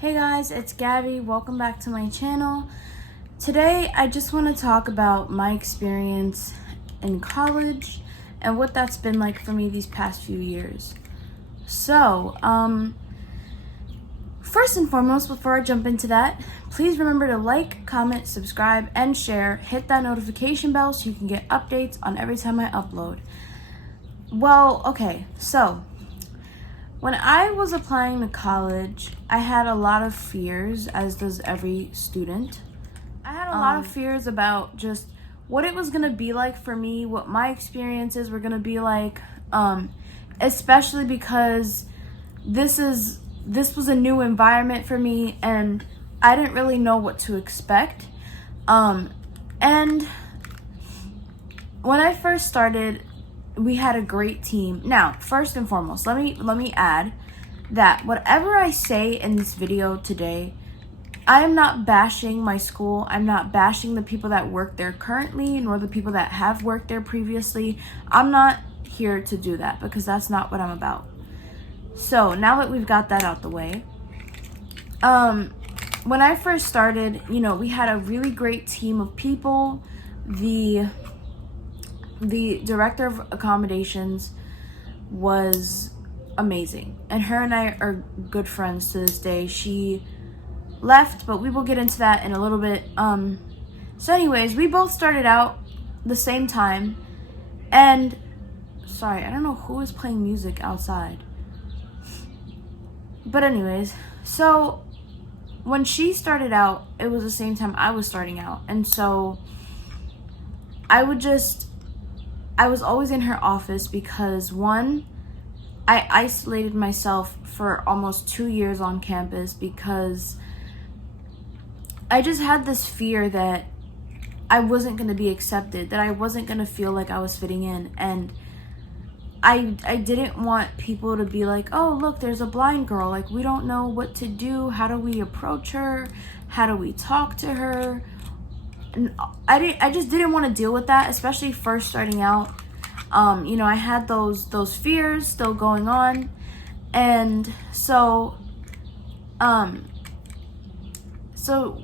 Hey guys, it's Gabby. Welcome back to my channel. Today I just want to talk about my experience in college and what that's been like for me these past few years. So, first and foremost, before I jump into that, please remember to like, comment, subscribe, and share. Hit that notification bell so you can get updates on every time I upload. Well, okay, so when I was applying to college, I had a lot of fears, as does every student. I had a lot of fears about just what it was going to be like for me, what my experiences were going to be like, especially because this was a new environment for me and I didn't really know what to expect. And when I first started, we had a great team. Now, first and foremost, let me add that whatever I say in this video today, I am not bashing my school. I'm not bashing the people that work there currently, nor the people that have worked there previously. I'm not here to do that because that's not what I'm about. So now that we've got that out the way, when I first started, we had a really great team of people. The director of accommodations was amazing, and her and I are good friends to this day. She left, but we will get into that in a little bit. So anyways, we both started out the same time, and sorry, I don't know who is playing music outside. But anyways, so when she started out, it was the same time I was starting out, and so I was always in her office because, one, I isolated myself for almost 2 years on campus because I just had this fear that I wasn't going to be accepted, that I wasn't going to feel like I was fitting in. And I didn't want people to be like, oh, look, there's a blind girl. Like, we don't know what to do. How do we approach her? How do we talk to her? And I just didn't want to deal with that, especially first starting out. I had those fears still going on, and so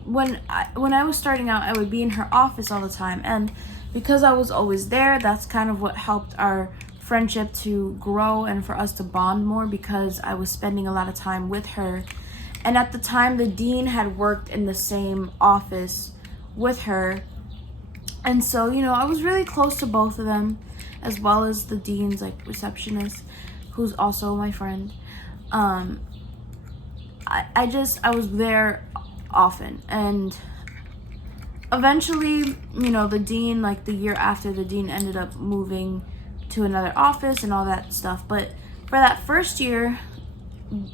when I was starting out, I would be in her office all the time, and because I was always there, that's kind of what helped our friendship to grow and for us to bond more, because I was spending a lot of time with her. And at the time, the dean had worked in the same office with her, and so I was really close to both of them, as well as the dean's receptionist, who's also my friend. I was there often, and eventually, the dean, the year after, the dean ended up moving to another office and all that stuff. But for that first year,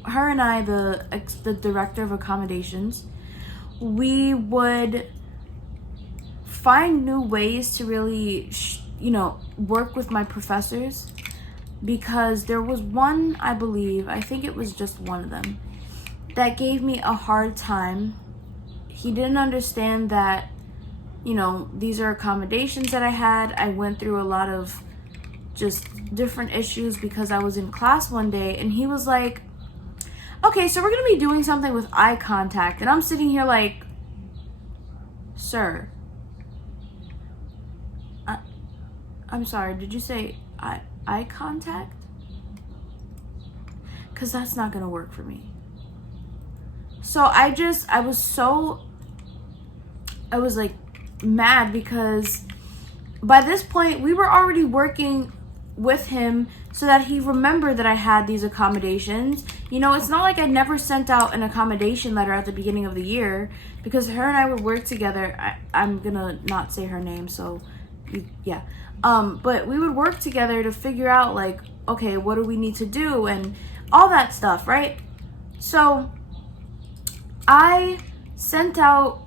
her and I, the director of accommodations, we would find new ways to really work with my professors, because there was one, I think it was just one of them, that gave me a hard time. He didn't understand that these are accommodations that I had. I went through a lot of just different issues because I was in class one day, and he was like, okay, so we're gonna be doing something with eye contact. And I'm sitting here like, sir, I'm sorry, did you say eye contact? Because that's not going to work for me. So I was mad, because by this point, we were already working with him so that he remembered that I had these accommodations. It's not like I never sent out an accommodation letter at the beginning of the year, because her and I would work together. I'm going to not say her name, so yeah. But we would work together to figure out okay, what do we need to do and all that stuff, right? So I sent out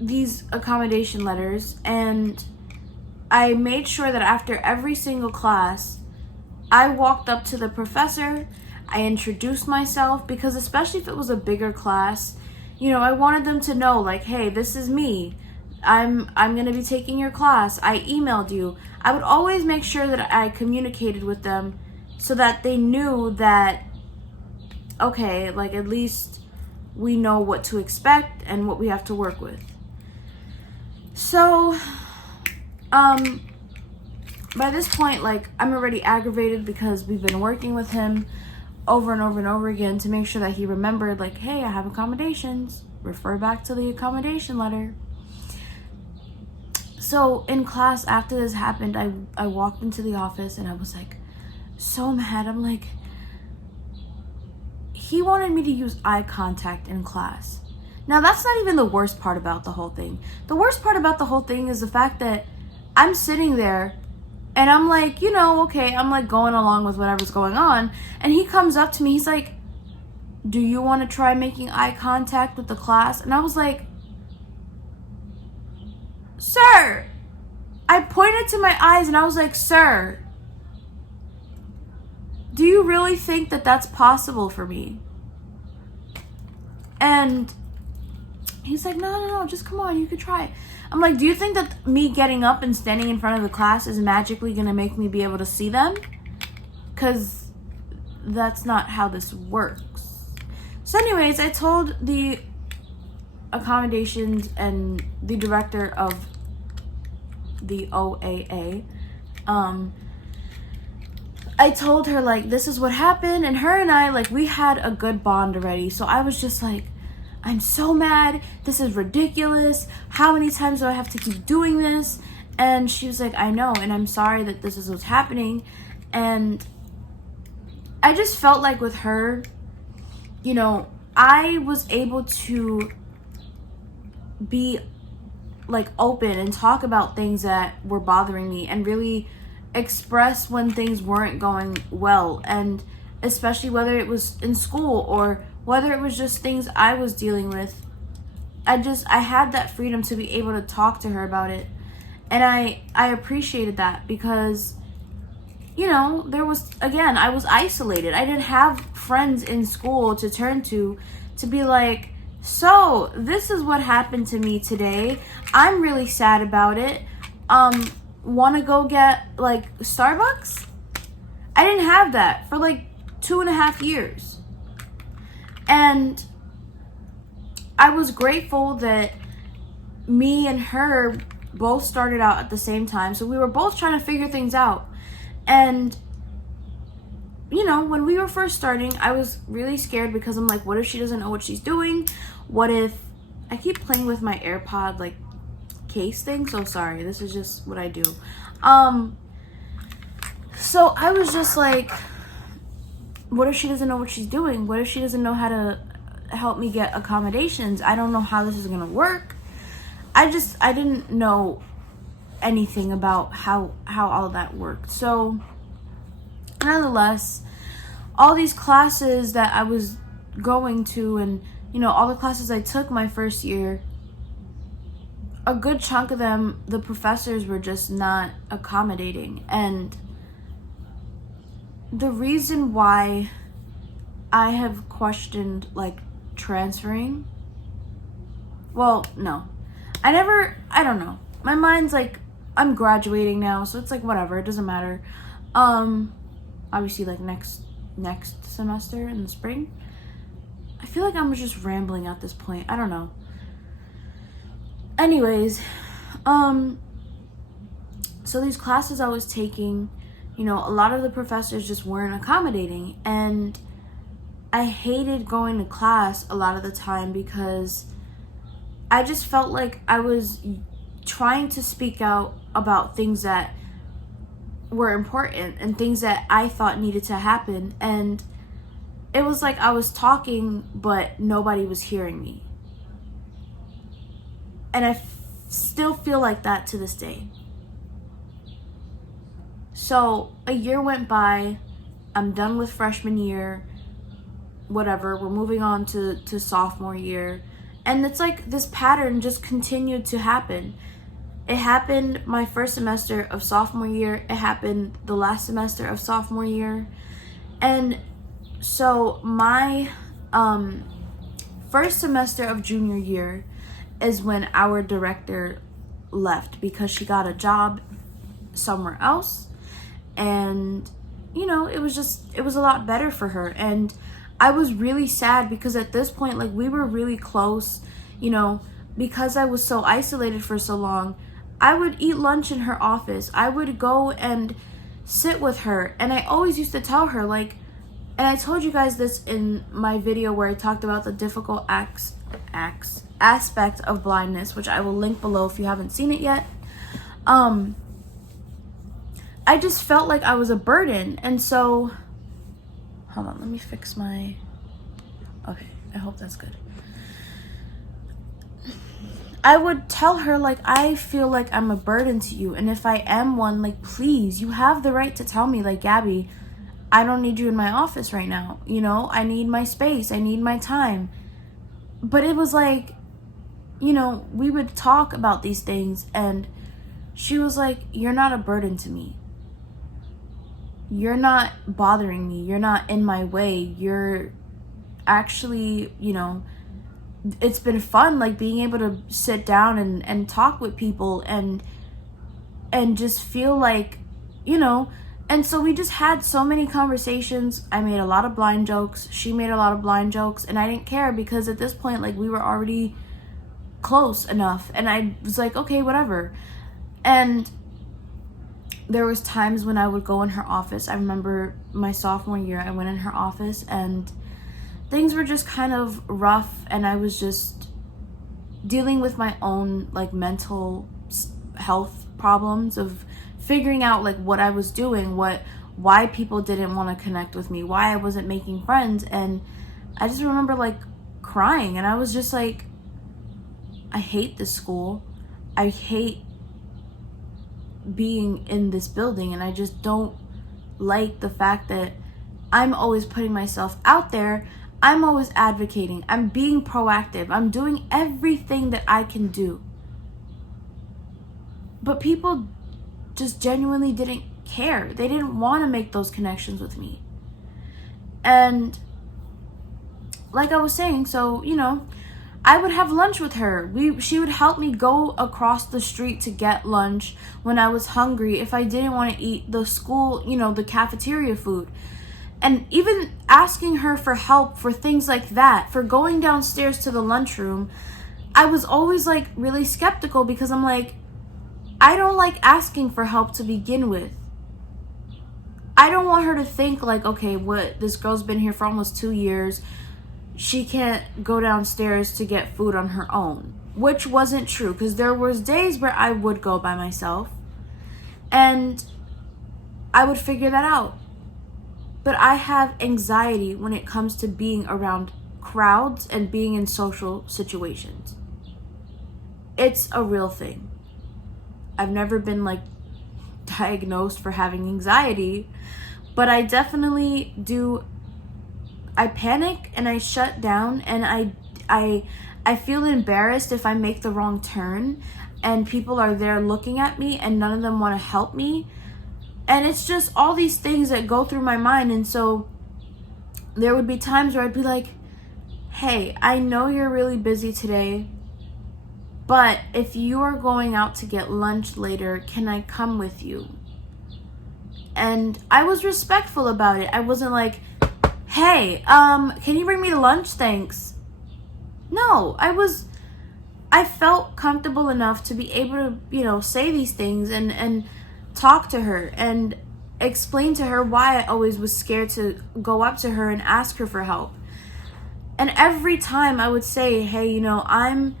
these accommodation letters, and I made sure that after every single class, I walked up to the professor, I introduced myself, because especially if it was a bigger class, I wanted them to know, hey, this is me. I'm going to be taking your class. I emailed you. I would always make sure that I communicated with them so that they knew that, okay, at least we know what to expect and what we have to work with. So, by this point, like, I'm already aggravated because we've been working with him over and over and over again to make sure that he remembered, like, hey, I have accommodations. Refer back to the accommodation letter. So in class, after this happened, I walked into the office and I was like, so mad. I'm like, he wanted me to use eye contact in class. Now, that's not even the worst part about the whole thing. The worst part about the whole thing is the fact that I'm sitting there and I'm like, you know, okay, I'm like going along with whatever's going on. And he comes up to me, he's like, do you want to try making eye contact with the class? And I was like, sir. I pointed to my eyes and I was like, sir, do you really think that that's possible for me? And he's like, no, just come on, you could try. I'm like, do you think that me getting up and standing in front of the class is magically going to make me be able to see them? Because that's not how this works. So anyways, I told the accommodations and the director of the OAA, I told her, like, this is what happened, and her and I, like, we had a good bond already. So I was just like, I'm so mad. This is ridiculous. How many times do I have to keep doing this? And she was like, I know, and I'm sorry that this is what's happening. And I just felt like with her, you know, I was able to be like open and talk about things that were bothering me and really express when things weren't going well, and especially whether it was in school or whether it was just things I was dealing with. I had that freedom to be able to talk to her about it, and I appreciated that because, you know, I was isolated. I didn't have friends in school to turn to be like, so this is what happened to me today. I'm really sad about it. Want to go get like Starbucks? I didn't have that for like 2.5 years. And I was grateful that me and her both started out at the same time. So we were both trying to figure things out. And, you know, when we were first starting, I was really scared because I'm like, what if she doesn't know what she's doing? What if I keep playing with my AirPod like case thing? So sorry, this is just what I do. So I was just like, what if she doesn't know what she's doing? What if she doesn't know how to help me get accommodations? I don't know how this is gonna work. I didn't know anything about how all of that worked. So nonetheless, all these classes that I was going to, and, you know, all the classes I took my first year, a good chunk of them, the professors were just not accommodating. And the reason why I have questioned, like, transferring, well, no. I don't know. My mind's like, I'm graduating now, so it's like, whatever, it doesn't matter. Obviously, like, next semester in the spring. I feel like I'm just rambling at this point. I don't know. Anyways, so these classes I was taking, you know, a lot of the professors just weren't accommodating, and I hated going to class a lot of the time because I just felt like I was trying to speak out about things that were important and things that I thought needed to happen, and it was like I was talking but nobody was hearing me. And I still feel like that to this day. So a year went by, I'm done with freshman year, whatever, we're moving on to sophomore year, and it's like this pattern just continued to happen. It happened my first semester of sophomore year, it happened the last semester of sophomore year, and so my first semester of junior year is when our director left because she got a job somewhere else, and, you know, it was a lot better for her. And I was really sad because at this point, like, we were really close, you know, because I was so isolated for so long. I would eat lunch in her office. I would go and sit with her. And I always used to tell her, like, and I told you guys this in my video where I talked about the difficult aspect of blindness, which I will link below if you haven't seen it yet. I just felt like I was a burden. And so, hold on, let me fix my, okay, I hope that's good. I would tell her, like, I feel like I'm a burden to you. And if I am one, like, please, you have the right to tell me, like, Gabby, I don't need you in my office right now. You know, I need my space. I need my time. But it was like, you know, we would talk about these things and she was like, you're not a burden to me. You're not bothering me. You're not in my way. You're actually, you know, it's been fun, like, being able to sit down and talk with people and just feel like, you know. And so we just had so many conversations. I made a lot of blind jokes. She made a lot of blind jokes. And I didn't care because at this point, like, we were already close enough. And I was like, okay, whatever. And there was times when I would go in her office. I remember my sophomore year, I went in her office and things were just kind of rough. And I was just dealing with my own, like, mental health problems of figuring out, like, what I was doing, why people didn't want to connect with me, why I wasn't making friends. And I just remember, like, crying, and I was just like, I hate this school. I hate being in this building, and I just don't like the fact that I'm always putting myself out there. I'm always advocating. I'm being proactive. I'm doing everything that I can do. But people just genuinely didn't care. They didn't want to make those connections with me. And like I was saying, so, you know, I would have lunch with her. She would help me go across the street to get lunch when I was hungry, if I didn't want to eat the school, you know, the cafeteria food. And even asking her for help for things like that, for going downstairs to the lunchroom, I was always, like, really skeptical because I'm like, I don't like asking for help to begin with. I don't want her to think, like, okay, what, this girl's been here for almost 2 years. She can't go downstairs to get food on her own, which wasn't true because there was days where I would go by myself and I would figure that out. But I have anxiety when it comes to being around crowds and being in social situations. It's a real thing. I've never been, like, diagnosed for having anxiety, but I definitely do. I panic and I shut down, and I feel embarrassed if I make the wrong turn and people are there looking at me and none of them want to help me. And it's just all these things that go through my mind. And so there would be times where I'd be like, hey, I know you're really busy today, but if you are going out to get lunch later, can I come with you? And I was respectful about it. I wasn't like, hey, can you bring me to lunch? Thanks. No, I felt comfortable enough to be able to, you know, say these things and talk to her and explain to her why I always was scared to go up to her and ask her for help. And every time I would say, hey, you know, I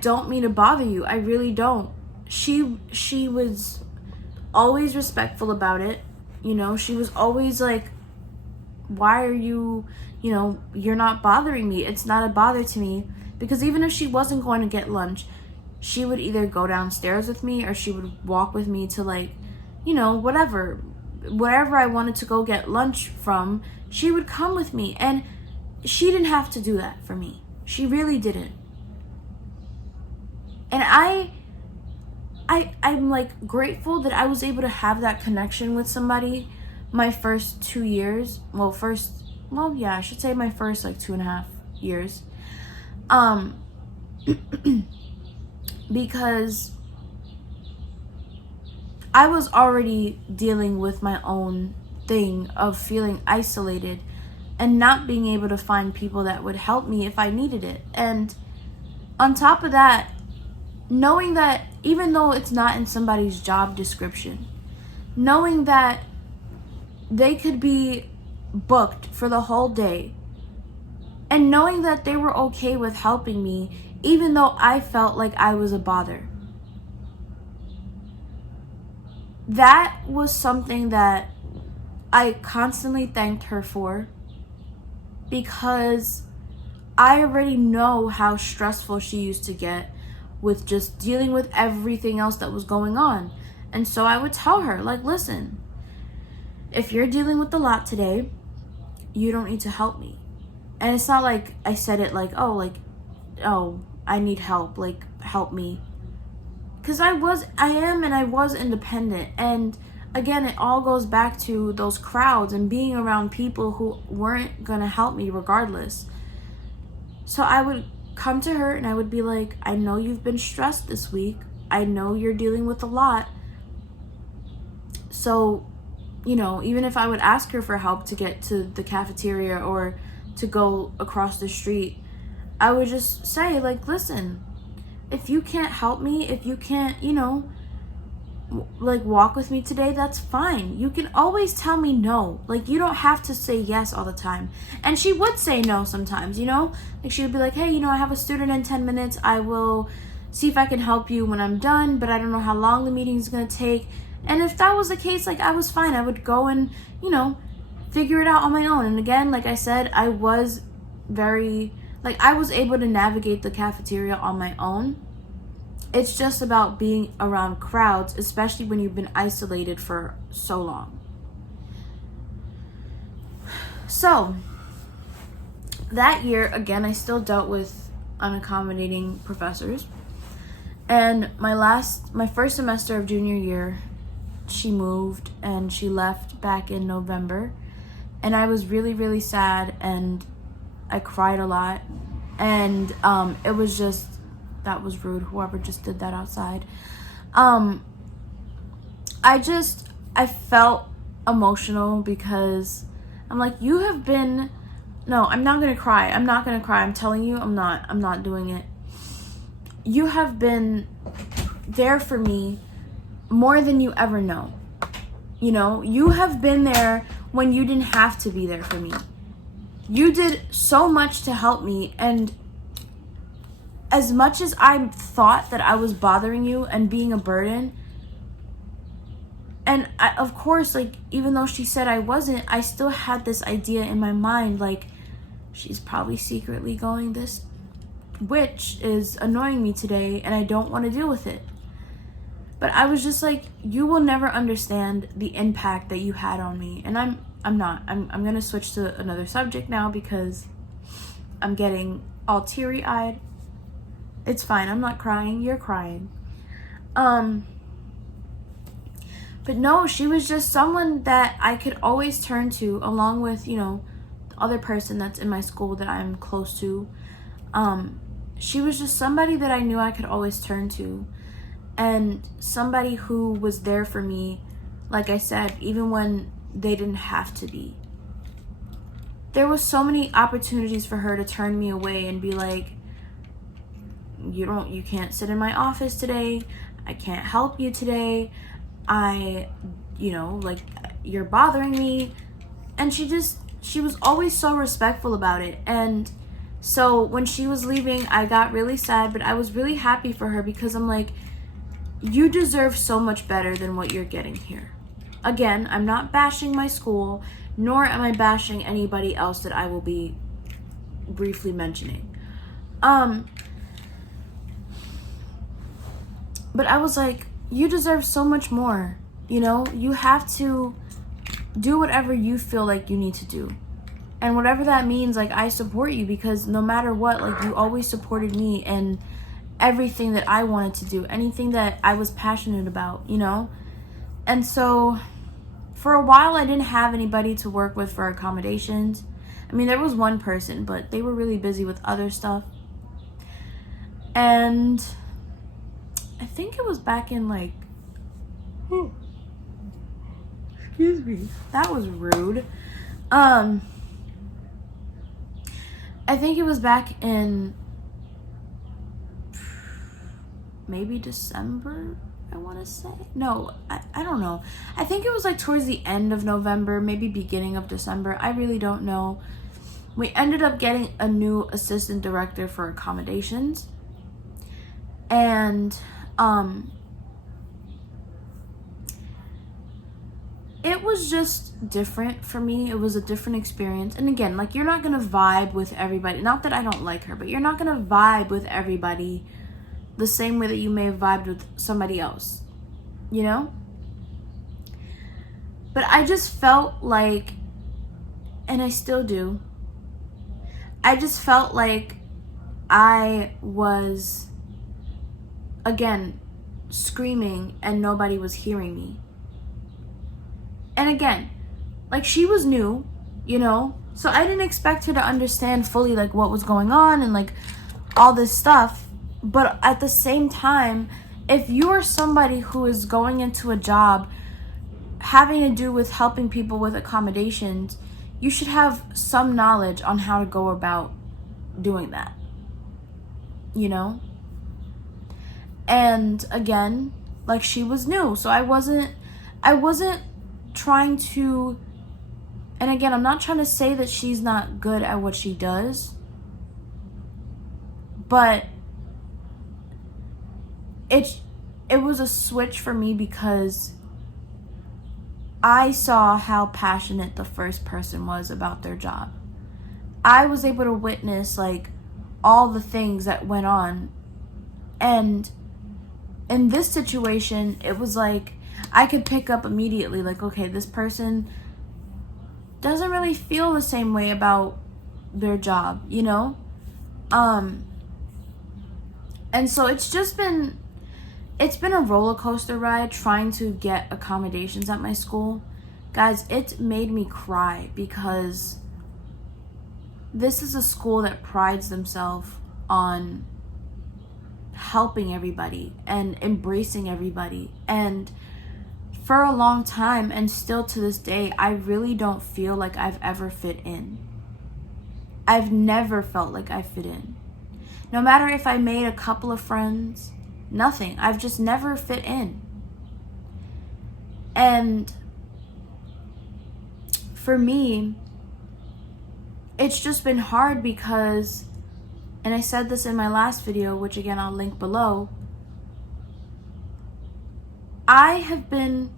don't mean to bother you. I really don't. She was always respectful about it. You know, she was always like, why are you, you know, you're not bothering me. It's not a bother to me. Because even if she wasn't going to get lunch, she would either go downstairs with me or she would walk with me to, like, you know, wherever I wanted to go get lunch from, she would come with me. And she didn't have to do that for me. She really didn't. And I'm like grateful that I was able to have that connection with somebody my first 2 years. I should say my first, like, 2.5 years. Because I was already dealing with my own thing of feeling isolated and not being able to find people that would help me if I needed it. And on top of that, knowing that even though it's not in somebody's job description, knowing that they could be booked for the whole day, and knowing that they were okay with helping me even though I felt like I was a bother. That was something that I constantly thanked her for, because I already know how stressful she used to get with just dealing with everything else that was going on. And so I would tell her, like, listen, if you're dealing with a lot today, you don't need to help me. And it's not like I said it like, oh, I need help, like, help me. Because I was independent. And again, it all goes back to those crowds and being around people who weren't going to help me regardless. So I would come to her and I would be like, I know you've been stressed this week. I know you're dealing with a lot. So, even if I would ask her for help to get to the cafeteria or to go across the street, I would just say, like, listen, if you can't help me, if you can't, walk with me today, that's fine. You can always tell me no. Like, you don't have to say yes all the time. And she would say no sometimes, like, she would be like, hey, I have a student in 10 minutes. I will see if I can help you when I'm done, but I don't know how long the meeting's going to take. And if that was the case, like, I was fine. I would go and, figure it out on my own. And again, like I said, I was I was able to navigate the cafeteria on my own. It's just about being around crowds, especially when you've been isolated for so long. So, that year, again, I still dealt with unaccommodating professors. And my first semester of junior year, she moved and she left back in November. And I was really, really sad, and I cried a lot. And it was just, that was rude, whoever just did that outside. I felt emotional because I'm like, no, I'm not gonna cry. I'm telling you, I'm not doing it. You have been there for me more than you ever know. You have been there when you didn't have to be there for me. You did so much to help me, and as much as I thought that I was bothering you and being a burden, and of course, like, even though she said I wasn't, I still had this idea in my mind, like, she's probably secretly going this, which is annoying me today, and I don't want to deal with it. But I was just like, you will never understand the impact that you had on me. And I'm going to switch to another subject now because I'm getting all teary-eyed. It's fine. I'm not crying. You're crying. But no, she was just someone that I could always turn to, along with, the other person that's in my school that I'm close to. She was just somebody that I knew I could always turn to. And somebody who was there for me, like I said, even when they didn't have to be. There was so many opportunities for her to turn me away and be like, you can't sit in my office today. I can't help you today. You're bothering me. And she was always so respectful about it. And so when she was leaving, I got really sad, but I was really happy for her because I'm like, you deserve so much better than what you're getting here. Again, I'm not bashing my school, nor am I bashing anybody else that I will be briefly mentioning. But I was like, you deserve so much more. You have to do whatever you feel like you need to do. And whatever that means, like, I support you because no matter what, like, you always supported me and everything that I wanted to do, anything that I was passionate about, And so for a while I didn't have anybody to work with for accommodations. I mean, there was one person, but they were really busy with other stuff. And I think it was back in excuse me, that was rude. I think it was back in maybe December, I want to say. No, I don't know. I think it was like towards the end of November, maybe beginning of December. I really don't know. We ended up getting a new assistant director for accommodations. And it was just different for me. It was a different experience. And again, like, you're not going to vibe with everybody. Not that I don't like her, but you're not going to vibe with everybody the same way that you may have vibed with somebody else, you know? But I just felt like, and I still do, I just felt like I was, again, screaming and nobody was hearing me. And again, like, she was new, you know? So I didn't expect her to understand fully, like, what was going on and, like, all this stuff. But at the same time, if you are somebody who is going into a job having to do with helping people with accommodations, you should have some knowledge on how to go about doing that, you know? And again, like, she was new, so I wasn't trying to, and again, I'm not trying to say that she's not good at what she does, but it was a switch for me because I saw how passionate the first person was about their job. I was able to witness, like, all the things that went on. And in this situation, it was like, I could pick up immediately, like, okay, this person doesn't really feel the same way about their job, you know? And so it's been a roller coaster ride trying to get accommodations at my school. Guys, it made me cry because this is a school that prides themselves on helping everybody and embracing everybody. And for a long time, and still to this day, I really don't feel like I've ever fit in. I've never felt like I fit in. No matter if I made a couple of friends, nothing. I've just never fit in. And for me, it's just been hard because, and I said this in my last video, which again I'll link below, I have been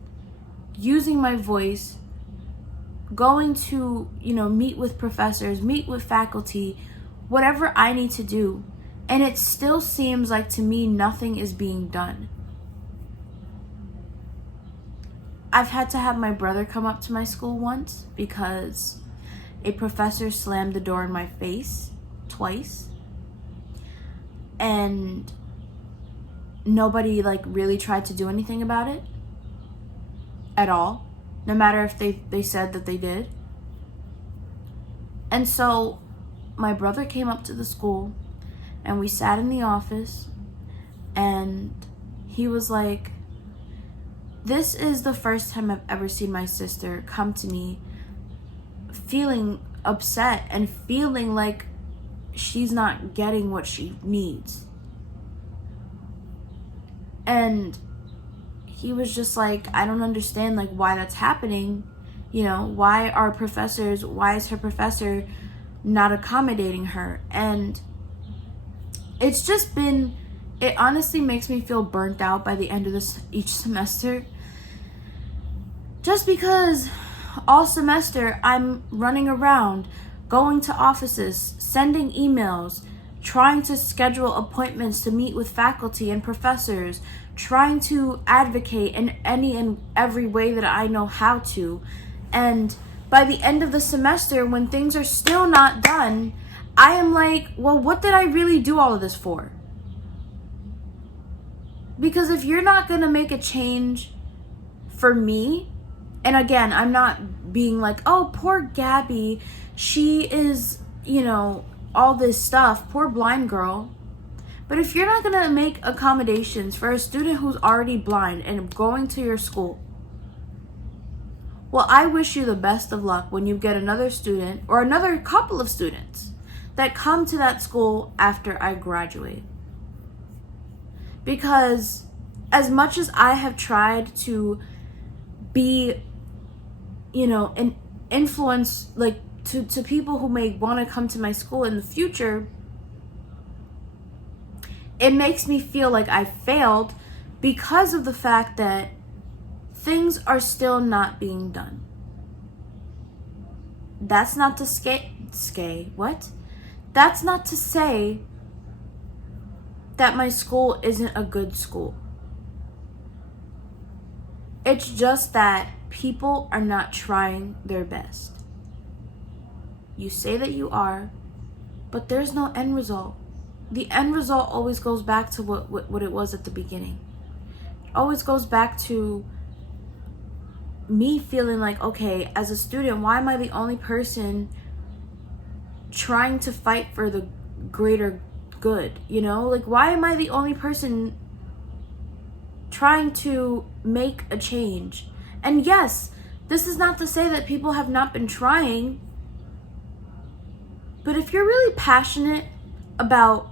using my voice, going to, meet with professors, meet with faculty, whatever I need to do. And it still seems like, to me, nothing is being done. I've had to have my brother come up to my school once because a professor slammed the door in my face twice. And nobody, really tried to do anything about it at all. No matter if they said that they did. And so my brother came up to the school and we sat in the office and he was like, this is the first time I've ever seen my sister come to me feeling upset and feeling like she's not getting what she needs. And he was just like, I don't understand, why that's happening. Why is her professor not accommodating her? And it's just been, it honestly makes me feel burnt out by the end of each semester. Just because all semester I'm running around, going to offices, sending emails, trying to schedule appointments to meet with faculty and professors, trying to advocate in any and every way that I know how to. And by the end of the semester, when things are still not done, I am like, well, what did I really do all of this for? Because if you're not going to make a change for me, and again, I'm not being like, oh, poor Gabby, she is, all this stuff, poor blind girl. But if you're not going to make accommodations for a student who's already blind and going to your school, well, I wish you the best of luck when you get another student or another couple of students that come to that school after I graduate. Because as much as I have tried to be, an influence, like, to people who may want to come to my school in the future, it makes me feel like I failed because of the fact that things are still not being done. That's not to That's not to say that my school isn't a good school. It's just that people are not trying their best. You say that you are, but there's no end result. The end result always goes back to what it was at the beginning. It always goes back to me feeling like, okay, as a student, why am I the only person trying to fight for the greater good? Like, why am I the only person trying to make a change? And yes, this is not to say that people have not been trying, but if you're really passionate about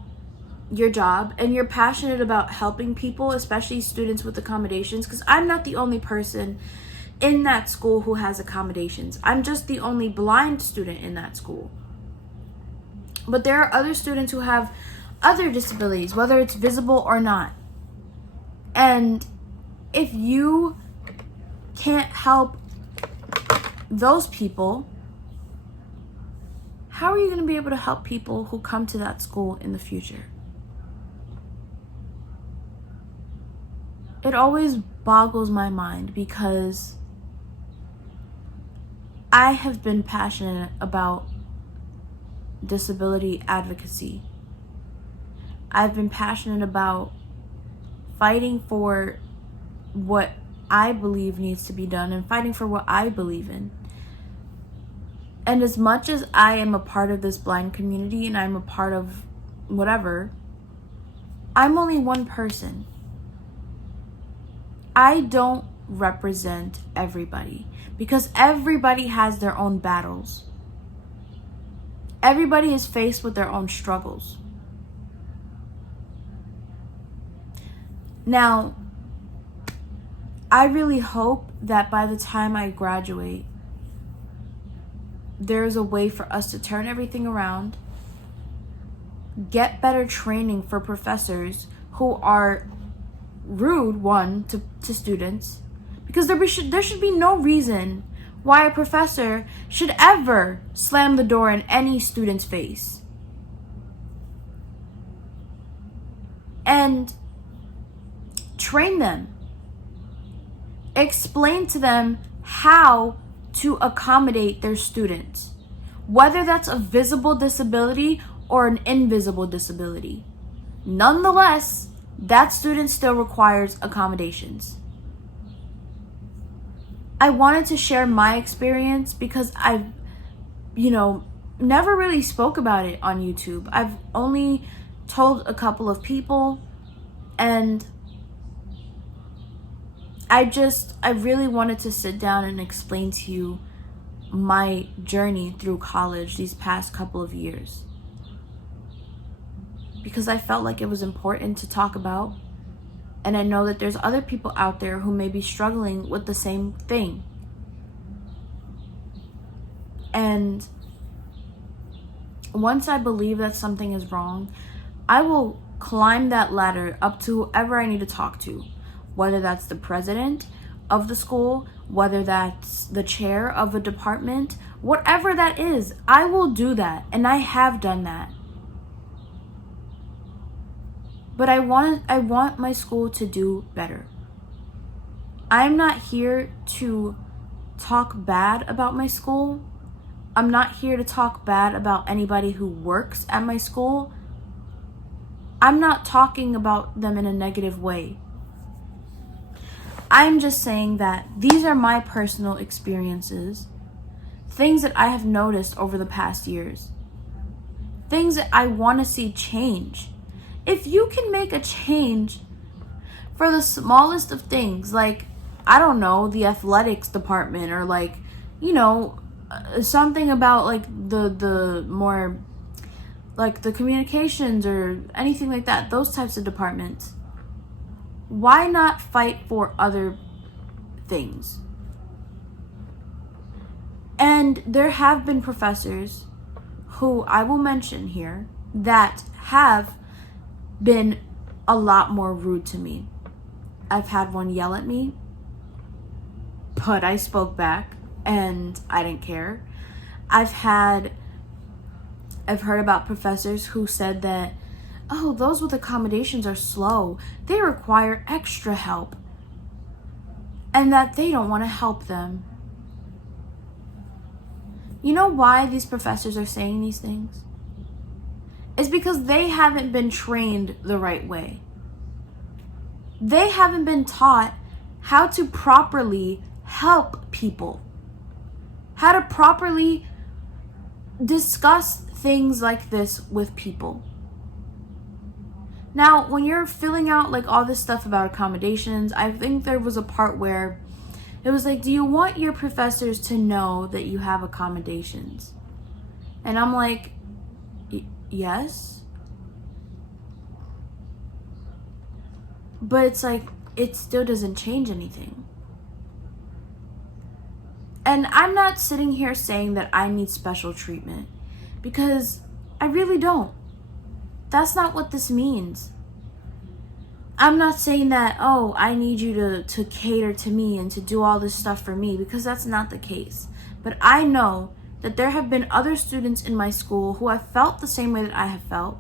your job and you're passionate about helping people, especially students with accommodations, because I'm not the only person in that school who has accommodations. I'm just the only blind student in that school. But there are other students who have other disabilities, whether it's visible or not. And if you can't help those people, how are you going to be able to help people who come to that school in the future? It always boggles my mind because I have been passionate about disability advocacy. I've been passionate about fighting for what I believe needs to be done and fighting for what I believe in. And as much as I am a part of this blind community and I'm a part of whatever, I'm only one person. I don't represent everybody because everybody has their own battles. Everybody is faced with their own struggles. Now, I really hope that by the time I graduate, there's a way for us to turn everything around, get better training for professors who are rude, to students, because there should be no reason why a professor should ever slam the door in any student's face. And train them. Explain to them how to accommodate their students, whether that's a visible disability or an invisible disability. Nonetheless, that student still requires accommodations. I wanted to share my experience because I've, never really spoke about it on YouTube. I've only told a couple of people, and I really wanted to sit down and explain to you my journey through college these past couple of years. Because I felt like it was important to talk about. And I know that there's other people out there who may be struggling with the same thing. And once I believe that something is wrong, I will climb that ladder up to whoever I need to talk to. Whether that's the president of the school, whether that's the chair of a department, whatever that is, I will do that. And I have done that. But I want my school to do better. I'm not here to talk bad about my school. I'm not here to talk bad about anybody who works at my school. I'm not talking about them in a negative way. I'm just saying that these are my personal experiences, things that I have noticed over the past years, things that I want to see change. If you can make a change for the smallest of things, like, I don't know, the athletics department, or like, something about like the more like the communications or anything like that, those types of departments, why not fight for other things? And there have been professors who I will mention here that have been a lot more rude to me. I've had one yell at me, but I spoke back and I didn't care. I've heard about professors who said that, oh, those with accommodations are slow. They require extra help. And that they don't want to help them. You know why these professors are saying these things? It's because they haven't been trained the right way. They haven't been taught how to properly help people. How to properly discuss things like this with people. Now, when you're filling out like all this stuff about accommodations, I think there was a part where it was like, do you want your professors to know that you have accommodations? And I'm like, yes. But it's like, it still doesn't change anything. And I'm not sitting here saying that I need special treatment, because I really don't. That's not what this means. I'm not saying that, oh, I need you to cater to me and to do all this stuff for me, because that's not the case. But I know that there have been other students in my school who have felt the same way that I have felt,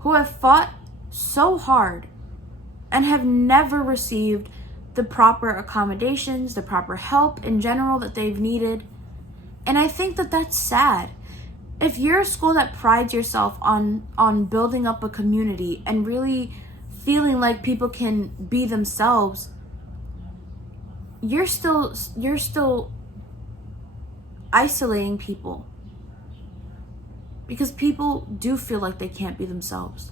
who have fought so hard and have never received the proper accommodations, the proper help in general that they've needed. And I think that that's sad. If you're a school that prides yourself on building up a community and really feeling like people can be themselves, you're still isolating people, because people do feel like they can't be themselves.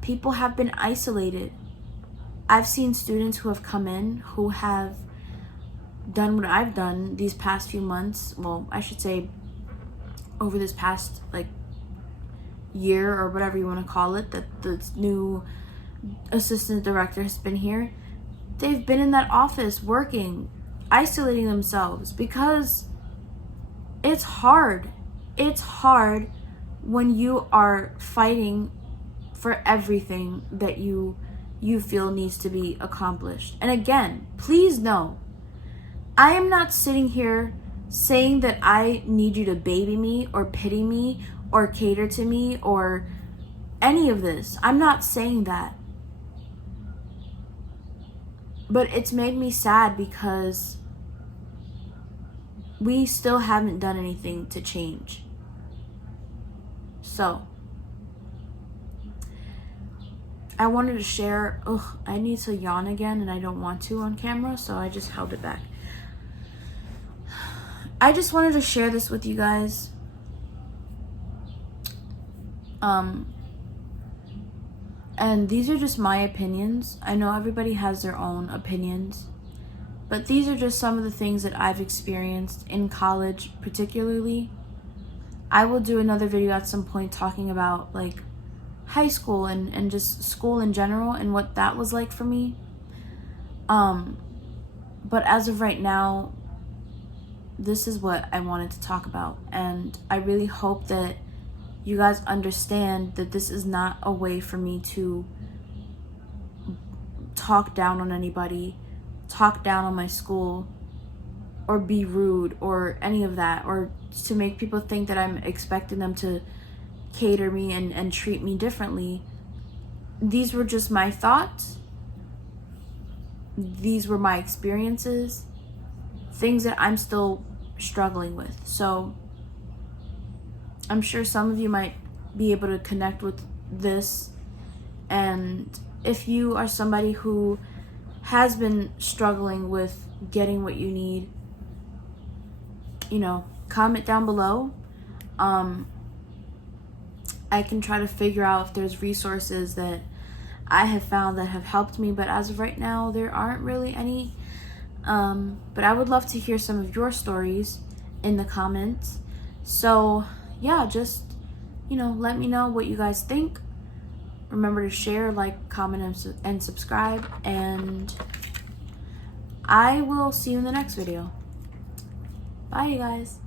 People have been isolated. I've seen students who have come in who have done what I've done these past few months. Well, I should say over this past like year or whatever you want to call it, that the new assistant director has been here. They've been in that office working, isolating themselves, because it's hard. It's hard when you are fighting for everything that you feel needs to be accomplished. And again, please know, I am not sitting here saying that I need you to baby me or pity me or cater to me or any of this. I'm not saying that. But it's made me sad because we still haven't done anything to change. So, I wanted to share, I need to yawn again and I don't want to on camera, so I just held it back. I just wanted to share this with you guys. And these are just my opinions. I know everybody has their own opinions, but these are just some of the things that I've experienced in college, particularly. I will do another video at some point talking about like high school and just school in general and what that was like for me. But as of right now, this is what I wanted to talk about, and I really hope that you guys understand that this is not a way for me to talk down on anybody, talk down on my school, or be rude or any of that, or to make people think that I'm expecting them to cater me and treat me differently. These were just my thoughts. These were my experiences, things that I'm still struggling with. So I'm sure some of you might be able to connect with this. And if you are somebody who has been struggling with getting what you need, comment down below. I can try to figure out if there's resources that I have found that have helped me, but as of right now, there aren't really any. But I would love to hear some of your stories in the comments. So yeah, just, let me know what you guys think. Remember to share, like, comment, and subscribe. And I will see you in the next video. Bye, you guys.